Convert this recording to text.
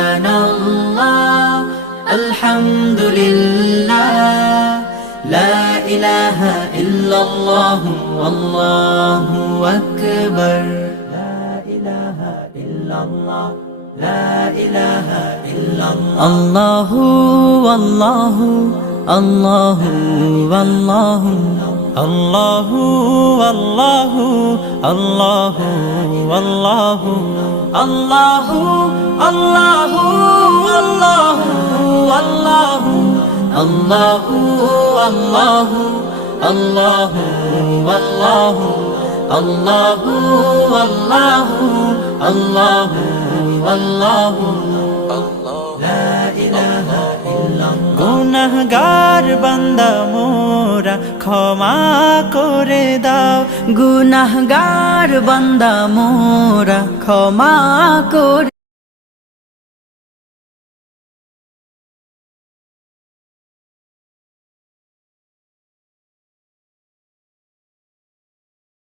সুবহানাল্লাহ আলহামদুলিল্লাহ লা ইলাহা ইল্লাল্লাহ ওয়াল্লাহু আকবার লা ইলাহা ইল্লাল্লাহ লা ইলাহা ইল্লাল্লাহ আল্লাহু আল্লাহু আল্লাহু আল্লাহু আল্লাহু আল্লাহু আল্লাহু আল্লাহু আল্লাহু আল্লাহু আল্লাহু আল্লাহু আল্লাহু আল্লাহু আল্লাহু আল্লাহু আল্লাহু আল্লাহু আল্লাহু লা ইলাহা ইল্লাল্লাহ গুনাহগার বান্দা মোরা ক্ষমা করে দাও গুনাহগার বান্দা মোরা ক্ষমা করে